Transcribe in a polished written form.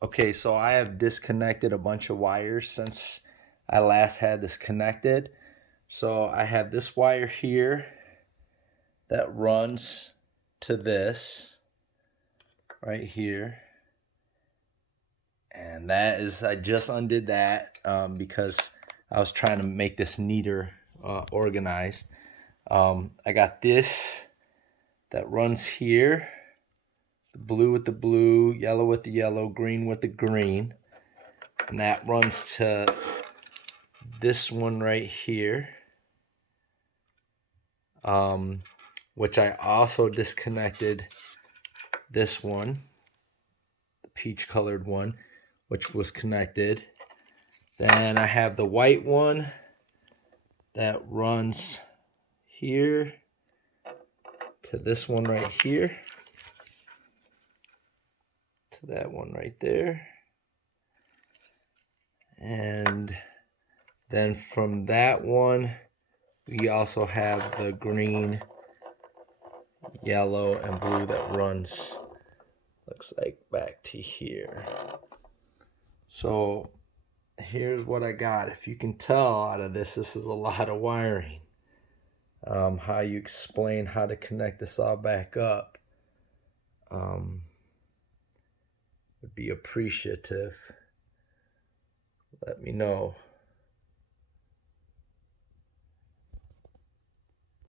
Okay, so I have disconnected a bunch of wires since I last had this connected. So I have this wire here that runs to this right here. And that is, I just undid that because I was trying to make this neater organized. I got this that runs here, the blue with the blue, yellow with the yellow, green with the green. And that runs to this one right here, which I also disconnected this one, the peach colored one, which was connected. Then I have the white one that runs here to this one right here, to that one right there. And then from that one, we also have the green, yellow, and blue that runs, looks like, back to here. So here's what I got. If you can tell out of this, this is a lot of wiring. How you explain how to connect this all back up would be appreciative. Let me know.